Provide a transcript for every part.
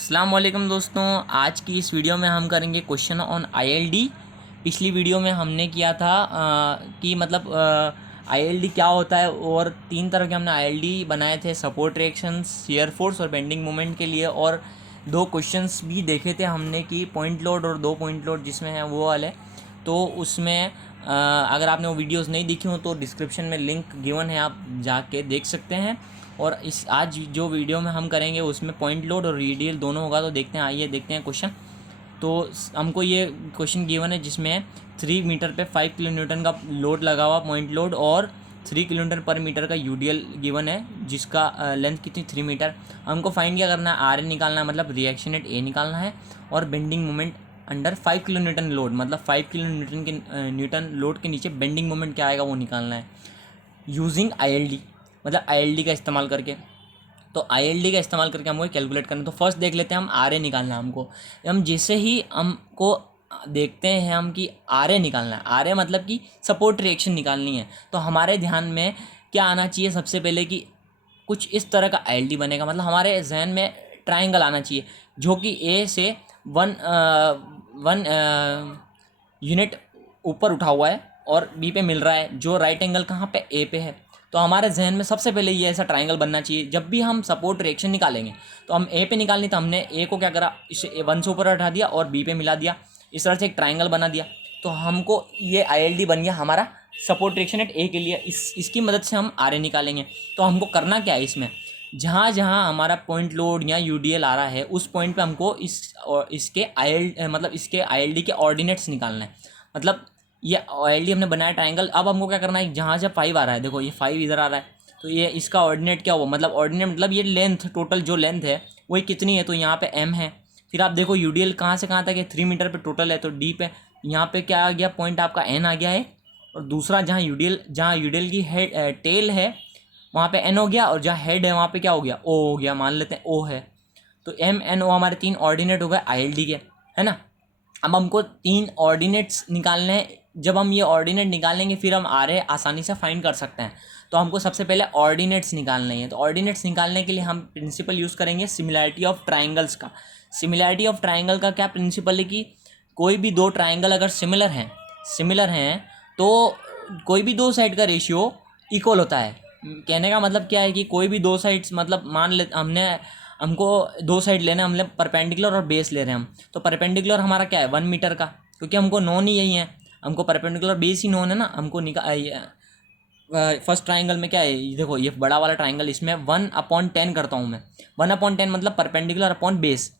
अस्सलाम वालेकुम दोस्तों। आज की इस वीडियो में हम करेंगे क्वेश्चन ऑन आईएलडी। पिछली वीडियो में हमने किया था कि मतलब आईएलडी क्या होता है, और तीन तरह के हमने आईएलडी बनाए थे, सपोर्ट रिएक्शंस, शियर फोर्स और बेंडिंग मोमेंट के लिए। और दो क्वेश्चंस भी देखे थे हमने कि पॉइंट लोड और दो पॉइंट लोड जिसमें है वो वाले। तो उसमें अगर आपने वो वीडियोस नहीं देखी हो तो डिस्क्रिप्शन में लिंक गिवन है, आप जाके देख सकते हैं। और इस आज जो वीडियो में हम करेंगे उसमें पॉइंट लोड और रेडियल दोनों होगा। तो देखते हैं, आइए देखते हैं क्वेश्चन। तो हमको ये क्वेश्चन गिवन है जिसमें 3 मीटर पे 5 किलो न्यूटन का लोड लगा हुआ पॉइंट लोड, और 3 किलोमीटर पर मीटर का यूडीएल गिवन है जिसका लेंथ कितनी 3 मीटर। हमको फाइंड क्या करना है, आर ए निकालना है, मतलब रिएक्शन एट ए निकालना है। और bending moment under 5 kilo Newton load, मतलब 5 किलो न्यूटन के न्यूटन लोड के नीचे बेंडिंग मोमेंट क्या आएगा वो निकालना है यूजिंग आईएलडी, मतलब आईएलडी का इस्तेमाल करके। तो आईएलडी का इस्तेमाल करके हमको कैलकुलेट करना है। तो फर्स्ट देख लेते हैं हम आर ए निकालना है हमको। हम जैसे ही हमको देखते हैं हम कि आर ए निकालना है, आर ए मतलब कि सपोर्ट रिएक्शन निकालनी है, तो हमारे ध्यान में क्या आना चाहिए सबसे पहले कि कुछ इस तरह का आईएलडी बनेगा। मतलब हमारे जहन में ट्राइंगल आना चाहिए जो कि ए से वन यूनिट ऊपर उठा हुआ है और बी पे मिल रहा है, जो राइट एंगल कहाँ पे ए पे है। तो हमारे जहन में सबसे पहले ये ऐसा ट्राइंगल बनना चाहिए। जब भी हम सपोर्ट रिएक्शन निकालेंगे तो हम ए पे निकालनी, तो हमने ए को क्या करा, इसे 1 से ऊपर उठा दिया और बी पे मिला दिया, इस तरह से एक ट्राइंगल बना दिया। तो हमको ये आईएलडी बन गया हमारा सपोर्ट रिएक्शन एट ए के लिए। इसकी मदद से हम आर ए निकालेंगे। तो हमको करना क्या है, इसमें जहाँ जहाँ हमारा पॉइंट लोड या यूडीएल आ रहा है उस पॉइंट पे हमको इसके आईएलडी के ऑर्डिनेट्स निकालना है। मतलब ये आईएलडी हमने बनाया ट्राइंगल। अब हमको क्या करना है, जहाँ जब 5 आ रहा है, देखो ये 5 इधर आ रहा है, तो ये इसका ऑर्डिनेट क्या हुआ, मतलब ऑर्डिनेट मतलब ये लेंथ, टोटल जो लेंथ है वही कितनी है, तो यहाँ पे m है। फिर आप देखो यूडीएल कहाँ से कहाँ तक है, 3 मीटर पे टोटल है, तो डी पे यहाँ पे क्या आ गया, पॉइंट आपका n आ गया है। और दूसरा जहाँ यूडीएल की हेड टेल है वहाँ पे n हो गया, और जहाँ हेड है वहाँ पे क्या हो गया, o हो गया, मान लेते हैं o है। तो m n o हमारे 3 ऑर्डिनेट हो गए आईएलडी के, है ना। अब हमको 3 ऑर्डिनेट्स निकालने हैं। जब हम ये ऑर्डिनेट निकालेंगे फिर हम आर ए आसानी से फाइंड कर सकते हैं। तो हमको सबसे पहले ऑर्डिनेट्स निकालने हैं। तो ऑर्डिनेट्स निकालने के लिए हम प्रिंसिपल यूज़ करेंगे सिमिलैरिटी ऑफ ट्राइंगल्स का। सिमिलैरिटी ऑफ ट्राइंगल का क्या प्रिंसिपल है कि कोई भी दो ट्राइंगल अगर सिमिलर हैं तो कोई भी दो साइड का रेशियो इक्वल होता है। कहने का मतलब क्या है कि कोई भी दो साइड्स, मतलब मान ले हमको दो साइड लेना है, हमने परपेंडिकुलर और बेस ले रहे हैं हम। तो परपेंडिकुलर हमारा क्या है 1 मीटर का, क्योंकि हमको नोन ही यही है, हमको परपेंडिकुलर बेस ही नोन है ना। हमको फर्स्ट ट्राइंगल में क्या है, देखो ये बड़ा वाला ट्राइंगल, इसमें 1/10 करता हूँ मैं। 1/10 मतलब परपेंडिकुलर अपॉन बेस।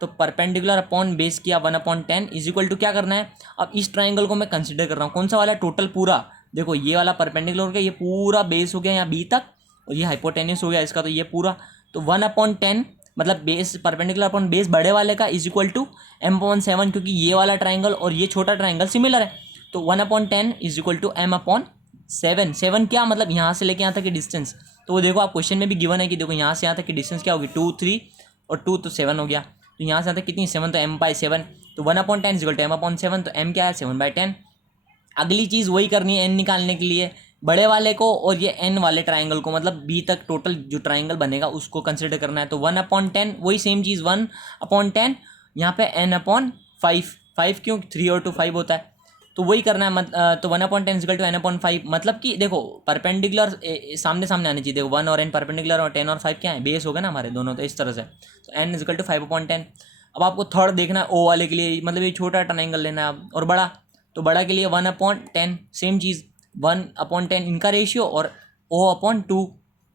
तो परपेंडिकुलर अपॉन बेस किया 1/10 इज इक्वल टू क्या करना है। अब इस ट्राइंगल को मैं कंसिडर कर रहा हूँ, कौन सा वाला, टोटल पूरा। देखो ये वाला परपेंडिकुलर हो गया, ये पूरा बेस हो गया यहाँ बी तक, और ये हाइपोटेन्यूस हो गया इसका, तो ये पूरा। तो 1/10 मतलब बेस, परपेंडिकुलर अपॉन बेस बड़े वाले का इज इक्वल टू m/7, क्योंकि ये वाला ट्राइंगल और ये छोटा ट्राइंगल सिमिलर है। तो 1/10 इज इक्वल टू m/7। 7 क्या मतलब यहाँ से लेके यहाँ तक की डिस्टेंस। तो वो देखो आप क्वेश्चन में भी गिवन है कि देखो यहाँ से यहाँ तक की डिस्टेंस क्या होगी, 2 3 और 2 तो 7 हो गया। तो यहाँ से यहाँ तक कितनी 7, तो m/7। तो 1/10 इज इक्वल टू m/7, तो m क्या है 7/10। अगली चीज़ वही करनी है n निकालने के लिए, बड़े वाले को और ये n वाले ट्राइंगल को, मतलब b तक टोटल जो ट्राइंगल बनेगा उसको कंसिडर करना है। तो 1/10 वही सेम चीज़, 1/10 यहाँ पे n/5। 5 क्यों, 3 और 2 5 होता है, तो वही करना है। तो 1/10 इक्वल टू n/5, मतलब कि देखो परपेंडिकुलर सामने सामने आनी चाहिए। देखो 1 और n परपेंडिकुलर, और 10 और 5 क्या है, बेस हो गए ना हमारे दोनों, तो इस तरह से। तो n इक्वल टू 5/10। अब आपको थर्ड देखना है o वाले के लिए, मतलब ये छोटा ट्राइंगल लेना है और बड़ा। तो बड़ा के लिए 1/10 सेम चीज़, 1/10 इनका रेशियो और o/2,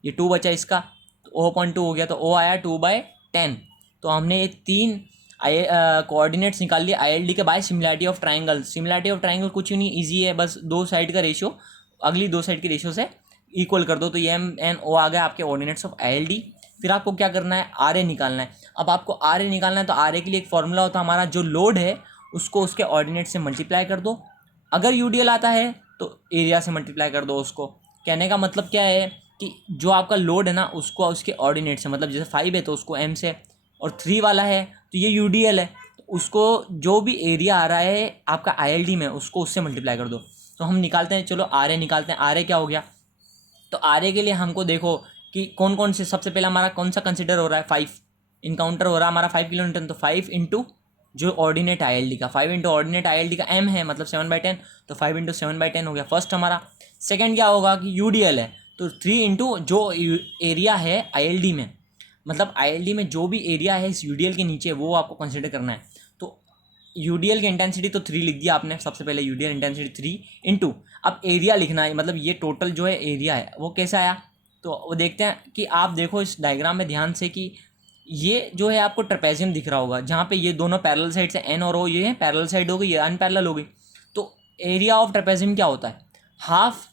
ये 2 बचा इसका, तो o/2 हो गया, तो o आया 2/10। तो हमने ये 3 कोऑर्डिनेट्स निकाल लिए आईएलडी के by similarity of triangle. Similarity of triangle कुछ नहीं, इजी है, बस दो साइड का रेशियो अगली दो साइड के रेशियो से इक्वल कर दो। तो ये m n o आ गया आपके ऑर्डिनेट्स ऑफ आईएलडी। फिर आपको क्या करना है, आर ए निकालना है। अब आपको आर ए निकालना है, तो आर ए के लिए एक फॉर्मूला होता है हमारा, जो लोड है उसको उसके ऑर्डिनेट से मल्टीप्लाई कर दो। अगर यूडीएल आता है तो एरिया से मल्टीप्लाई कर दो उसको। कहने का मतलब क्या है कि जो आपका लोड है ना उसको उसके ऑर्डिनेट से, मतलब जैसे 5 है तो उसको m से, और 3 वाला है तो ये यूडीएल है, तो उसको जो भी एरिया आ रहा है आपका आईएलडी में उसको उससे मल्टीप्लाई कर दो। तो हम निकालते हैं, चलो आर ए निकालते हैं। आर ए क्या हो गया, तो आर ए के लिए हमको देखो कि कौन कौन से, सबसे पहला हमारा कौन सा कंसिडर हो रहा है, 5 इनकाउंटर हो रहा हमारा 5 किलो न्यूटन, तो 5 इंटू जो ऑर्डिनेट ILD का 5 इंटू ऑर्डिनेट ILD का m है मतलब 7/10, तो 5 इंटू 7/10 हो गया फर्स्ट हमारा। सेकंड क्या होगा कि UDL है तो 3 इंटू जो एरिया है ILD में, मतलब ILD में जो भी एरिया है इस UDL के नीचे वो आपको कंसिडर करना है। तो UDL की इंटेंसिटी तो 3 लिख दिया आपने, सबसे पहले UDL इंटेंसिटी 3 इंटू, अब एरिया लिखना है, मतलब ये टोटल जो है एरिया है वो कैसा आया, तो वो देखते हैं कि आप देखो इस डायग्राम में ध्यान से कि ये जो है आपको ट्रेपेजियम दिख रहा होगा जहाँ पे ये दोनों पैरेलल साइड से N और O ये पैरेलल साइड हो गई, ये अनपैरेलल हो गई। तो एरिया ऑफ ट्रेपेजियम क्या होता है, हाफ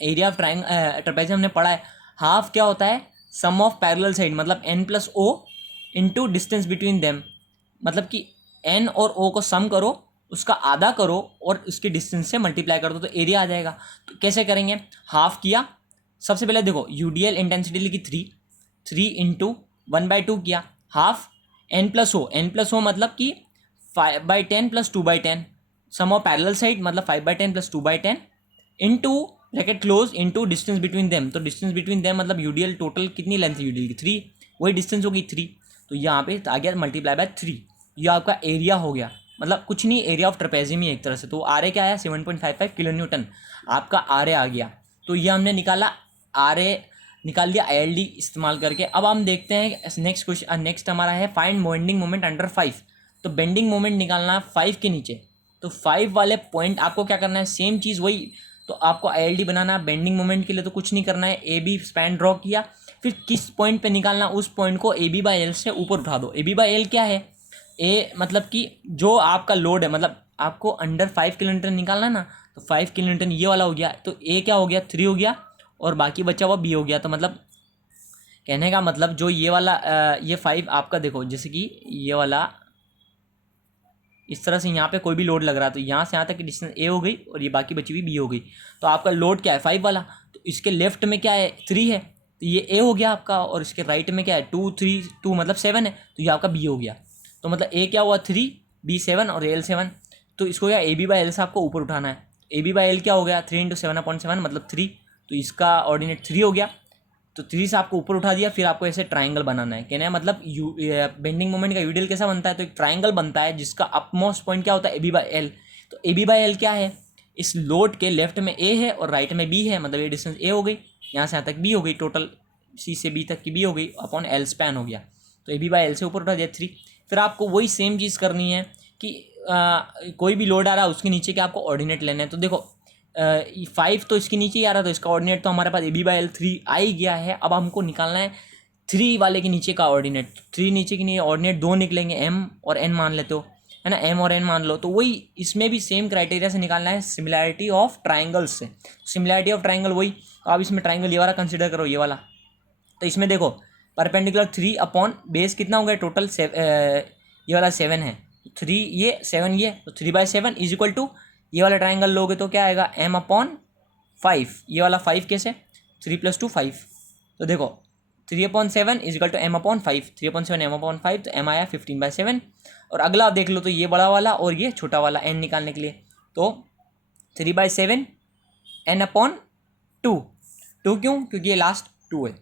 एरिया ऑफ ट्रेपेजियम हमने पढ़ा है, हाफ क्या होता है सम ऑफ पैरेलल साइड, मतलब N+O into distance between them, मतलब कि N और O को सम करो, उसका आधा करो और उसके डिस्टेंस से मल्टीप्लाई कर दो तो एरिया आ जाएगा। तो कैसे करेंगे, हाफ किया, सबसे पहले देखो UDL इंटेंसिटी लिखी 3 इंटू 1/2 किया, हाफ N+O मतलब कि 5/10 + 2/10 सम ऑफ पैरेलल साइड मतलब 5/10 + 2/10 into bracket close into distance between them, तो डिस्टेंस बिटवीन देम मतलब UDL टोटल कितनी लेंथ है UDL की 3, वही डिस्टेंस होगी 3, तो यहाँ पे आ गया मल्टीप्लाई बाय 3, ये आपका एरिया हो गया, मतलब कुछ नहीं एरिया ऑफ ट्रेपेजियम ही एक तरह से। तो आर क्या आया 7.55 किलो न्यूटन आपका आर आ गया। तो ये हमने निकाला आर निकाल दिया ILD इस्तेमाल करके। अब हम देखते हैं नेक्स्ट क्वेश्चन, नेक्स्ट हमारा है फाइंड बेंडिंग मोमेंट अंडर 5, तो बेंडिंग मोमेंट निकालना है 5 के नीचे, तो 5 वाले पॉइंट आपको क्या करना है, सेम चीज़ वही, तो आपको ILD बनाना है बेंडिंग मोमेंट के लिए, तो कुछ नहीं करना है, AB स्पैन ड्रॉ किया, फिर किस पॉइंट पे निकालना, उस पॉइंट को AB/L से ऊपर उठा दो। AB/L क्या है, ए मतलब कि जो आपका लोड है, मतलब आपको अंडर 5 किलो न्यूटन निकालना है ना, तो 5 किलो न्यूटन ये वाला हो गया, तो ए क्या हो गया 3 हो गया और बाकी बचा हुआ बी हो गया। तो मतलब कहने का मतलब जो ये वाला ये 5 आपका देखो, जैसे कि ये वाला इस तरह से यहाँ पे कोई भी लोड लग रहा है तो यहाँ से यहाँ तक की डिस्टेंस ए हो गई और ये बाकी बची हुई बी हो गई। तो आपका लोड क्या है 5 वाला, तो इसके लेफ्ट में क्या है 3 है, तो ये ए हो गया आपका, और इसके राइट में क्या है 2 3 2 मतलब 7 है, तो ये आपका बी हो गया। तो मतलब ए क्या हुआ 3, बी 7 और एल 7, तो इसको क्या AB/L से आपको ऊपर उठाना है। AB/L क्या हो गया 3 इंटू 7/7 मतलब 3, तो इसका ऑर्डिनेट 3 हो गया, तो 3 से आपको ऊपर उठा दिया, फिर आपको ऐसे ट्राइंगल बनाना है। कहना है मतलब बेंडिंग मोमेंट का UDL कैसा बनता है, तो एक ट्राइंगल बनता है जिसका अपमोस्ट पॉइंट क्या होता है AB/L। तो AB/L क्या है, इस लोड के लेफ्ट में A है और राइट में B है, मतलब ये डिस्टेंस A हो गई, यहाँ से यहाँ तक B हो गई, टोटल C से B तक की B हो गई अपॉन L स्पैन हो गया, तो AB/L से ऊपर उठा दिया 3। फिर आपको वही सेम चीज़ करनी है कि कोई भी लोड आ रहा है उसके नीचे के आपको ऑर्डिनेट लेना है। तो देखो 5 तो इसके नीचे ही आ रहा, तो इसका ऑर्डिनेट तो हमारे पास AB/L 3 आ ही गया है। अब हमको निकालना है 3 वाले के नीचे का ऑर्डिनेट, 3 नीचे के नीचे ऑर्डिनेट 2 निकलेंगे, M और N मान लेते हो है ना, M और N मान लो। तो वही इसमें भी सेम क्राइटेरिया से निकालना है, सिमिलैरिटी ऑफ ट्राइंगल्स से। सिमिलैरिटी ऑफ ट्राइंगल वही, आप इसमें ट्राइंगल ये वाला कंसिडर करो, ये वाला, तो इसमें देखो परपेंडिकुलर 3 अपॉन बेस कितना हो गया टोटल ये वाला 7 है, 3 ये 7 ये, तो 3/7 इज इक्वल टू ये वाला ट्राइंगल लोगे तो क्या आएगा M/5, ये वाला 5 कैसे 3 + 2 5, तो देखो 3/7 is equal to M/5, 3/7 M/5, तो M आया 15/7। और अगला आप देख लो तो ये बड़ा वाला और ये छोटा वाला N निकालने के लिए, तो 3/7 N/2, 2 क्यों, क्योंकि ये लास्ट 2 है,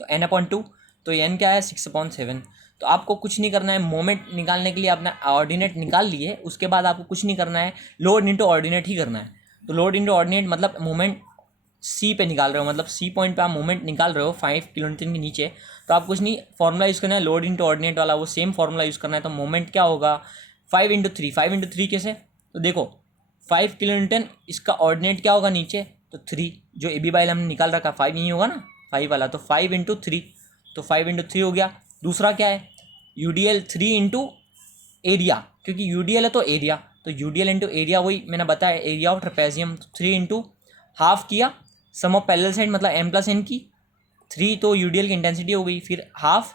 तो N/2, तो N क्या है 6/7। तो आपको कुछ नहीं करना है, मोमेंट निकालने के लिए अपना ऑर्डिनेट निकाल लिए, उसके बाद आपको कुछ नहीं करना है, लोड इंटू ऑर्डिनेट ही करना है। तो लोड इंटू ऑर्डिनेट मतलब मोमेंट C पे निकाल रहे हो, मतलब C पॉइंट पे आप मोमेंट निकाल रहे हो 5 किलो न्यूटन के नीचे, तो आप कुछ नहीं फॉर्मूला यूज़ करना है, लोड इंटू ऑर्डिनेट वाला वो सेम फॉर्मूला यूज़ करना है। तो मोमेंट क्या होगा 5 × 3, 5 × 3 कैसे, तो देखो 5 किलो न्यूटन, इसका ऑर्डिनेट क्या होगा नीचे, तो 3, जो AB/L हमने निकाल रखा 5 यही होगा ना 5 वाला, तो 5 × 3, तो 5 × 3 हो गया। दूसरा क्या है UDL 3 इंटू एरिया, क्योंकि UDL है तो एरिया, तो UDL इंटू एरिया वही मैंने बताया area of trapezium, 3 into half किया सम ऑफ पैरेलल साइड मतलब M+N की, 3 तो UDL की इंटेंसिटी हो गई, फिर हाफ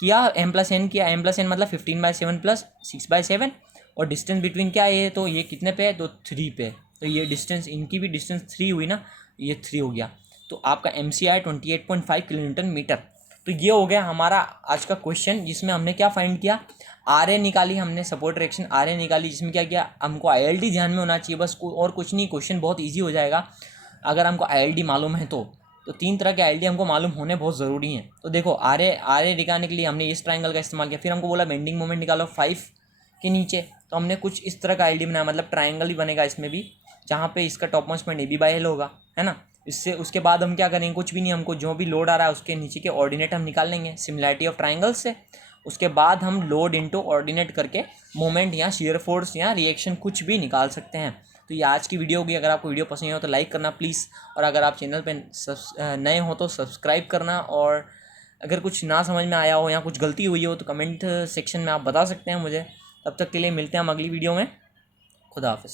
किया M+N किया, M+N मतलब 15/7 + 6/7, और डिस्टेंस बिटवीन क्या है, तो ये कितने पे है, तो 3 पे, तो ये डिस्टेंस इनकी भी डिस्टेंस 3 हुई ना, ये 3 हो गया। तो आपका MC आया 28.5 किलो न्यूटन मीटर। तो ये हो गया हमारा आज का क्वेश्चन, जिसमें हमने क्या फाइंड किया, RA निकाली हमने, सपोर्ट रिएक्शन RA निकाली, जिसमें क्या किया हमको ILD ध्यान में होना चाहिए बस, और कुछ नहीं, क्वेश्चन बहुत ईजी हो जाएगा अगर हमको ILD मालूम है तो। तो 3 तरह के आईएलडी हमको मालूम होने बहुत ज़रूरी हैं। तो देखो आरे आरे दिखाने के लिए हमने इस ट्राइंगल का इस्तेमाल किया, फिर हमको बोला बेंडिंग मोमेंट निकालो 5 के नीचे, तो हमने कुछ इस तरह का आईएलडी बनाया, मतलब ट्राइंगल ही बनेगा इसमें भी, जहाँ पे इसका टॉप मोस्ट पॉइंट AB/L होगा, है ना। इससे उसके बाद हम क्या करेंगे, कुछ भी नहीं, हमको जो भी लोड आ रहा है उसके नीचे के ऑर्डिनेट हम निकाल लेंगे सिमिलैरिटी ऑफ ट्राइंगल से। उसके बाद हम लोड इनटू ऑर्डिनेट करके मोमेंट या शियर फोर्स या रिएक्शन कुछ भी निकाल सकते हैं। तो ये आज की वीडियो होगी। अगर आपको वीडियो पसंद हो तो लाइक करना प्लीज़, और अगर आप चैनल पे नए हो तो सब्सक्राइब करना, और अगर कुछ ना समझ में आया हो या कुछ गलती हुई हो तो कमेंट सेक्शन में आप बता सकते हैं मुझे। तब तक के लिए मिलते हैं हम अगली वीडियो में। खुदा हाफिज़।